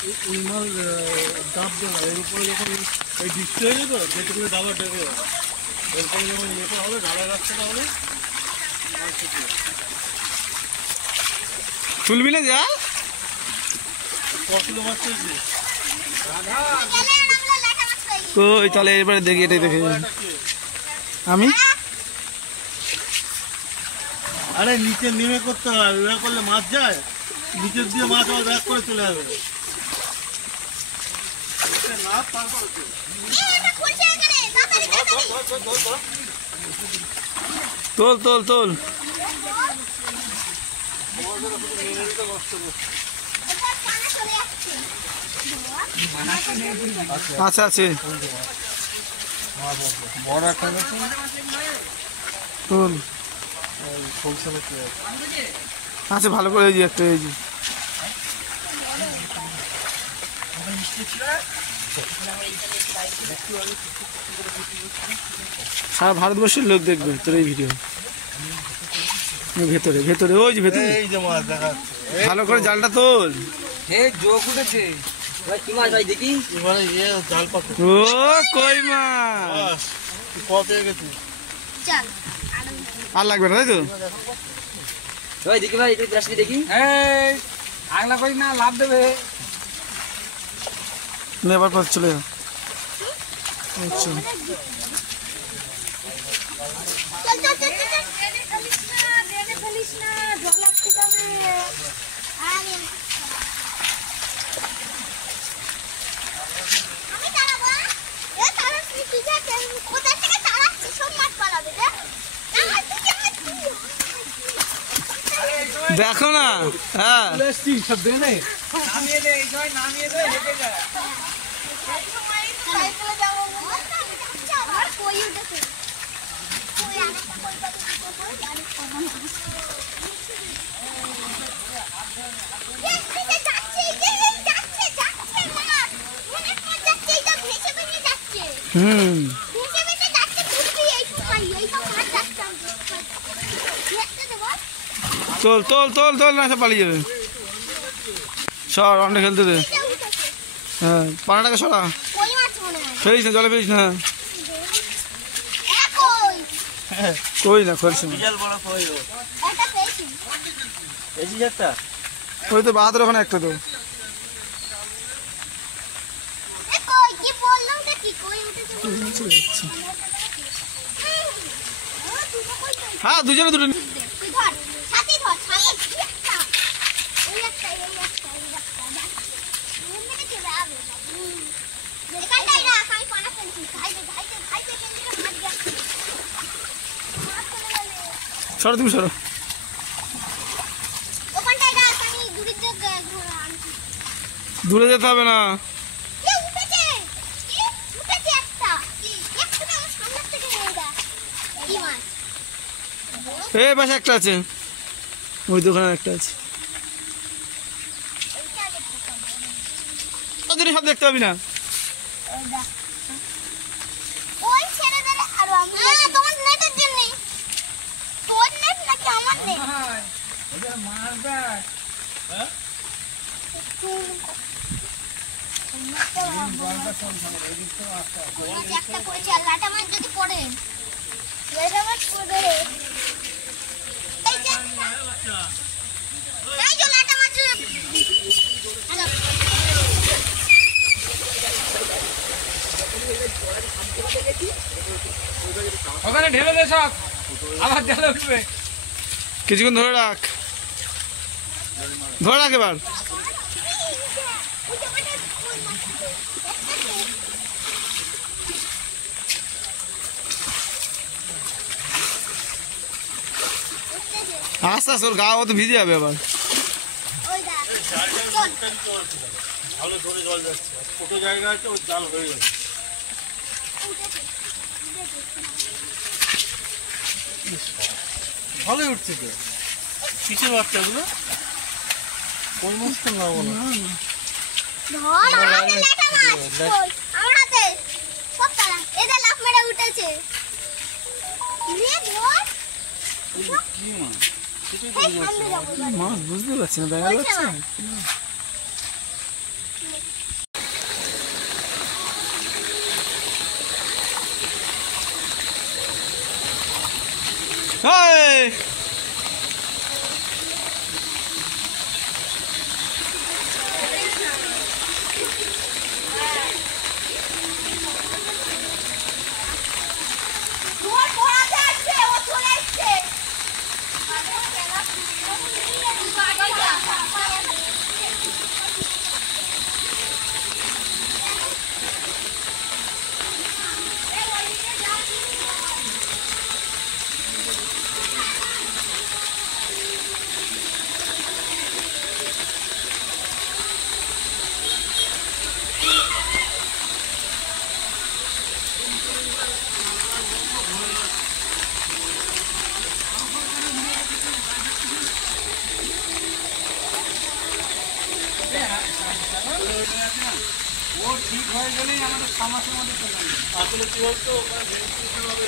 এই মাল ডাব দেওয়া এর উপরে যখন এই বৃষ্টি হয়ে যাবে যেটুকু ডাবার ডেকে এরপরে যখন ইয়েটা হবে ডালা রাস্তাটা হবে তুলবি না যা কতগুলো মাছ পেয়েছি কই তাহলে এবারে দেখি এটাই দেখে আমি আরে নিচে নেমে করতে হয় ওরা করলে মাছ যায় নিচের দিয়ে মাছ আবার ব্যাক করে চলে যাবে তোল তোল তোল আচ্ছা আছে বড় একটা তোল আচ্ছা ভালো করে এই একটা এই যে সারা ভারতবর্ষের লোক দেখবে তোর এই ভিডিও ভেতরে ভেতরে ওই যে ভেতরে এই যে মাছ দেখা যাচ্ছে ভালো করে জালটা তোল জোক উঠেছে ভাই কি মাছ ভাই দেখি এবারে জাল পাতা ও কই মাছ কত পেয়ে গেছি আর লাগবে না তাই তো ভাই দেখি ভাই তুই দৃষ্টি দেখি এই আগলা কই না লাভ দেবে নেবার পর চলে যা আচ্ছা দেখো না হ্যাঁ সব দে নে নামিয়ে দে এই জয় নামিয়ে দে হেঁটে যা তোল তোল তোল তোল না সব পালিয়ে যাবে সর অনেক খেলতে দে হ্যাঁ পানাটাকে সরা ফেলিস না জলে ফেলিস না কই না ফেলছি না ওই তো বাহাদুর ওখানে একটা তো হ্যাঁ দুজনে দুটো সরো তুমি সরো দূরে যেতে হবে না এই পাশে একটা আছে ওই দোকানে একটা আছে তোদের সব দেখতে পাবি না ওখানে ঢেলে দে সব আবার ঢেলে উঠবে কিছুক্ষণ ধরে রাখ এবার আস্তে আস্তে ওর গা তো ভিজে যাবে আবার ভালো ধরে জল যাচ্ছে ছোট জায়গা আছে ওর জাল হয়ে যাচ্ছে ভালোই উঠছে তো কিসের বাচ্চাগুলো কোন মাছটা নামো না মাছ বুঝতে পারছি না দেখা যাচ্ছে হেই! ও ঠিক হয়ে গেলেই আমাদের 6 মাসের মধ্যে চলে আসবে। আসলে কি বলতো ওখানে ভেন্টিলেশন হবে,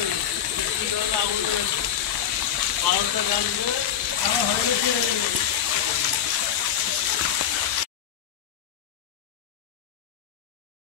ভেন্টিলেশন হবে, আগুনটা জানবে আমার হয়ে গেছে।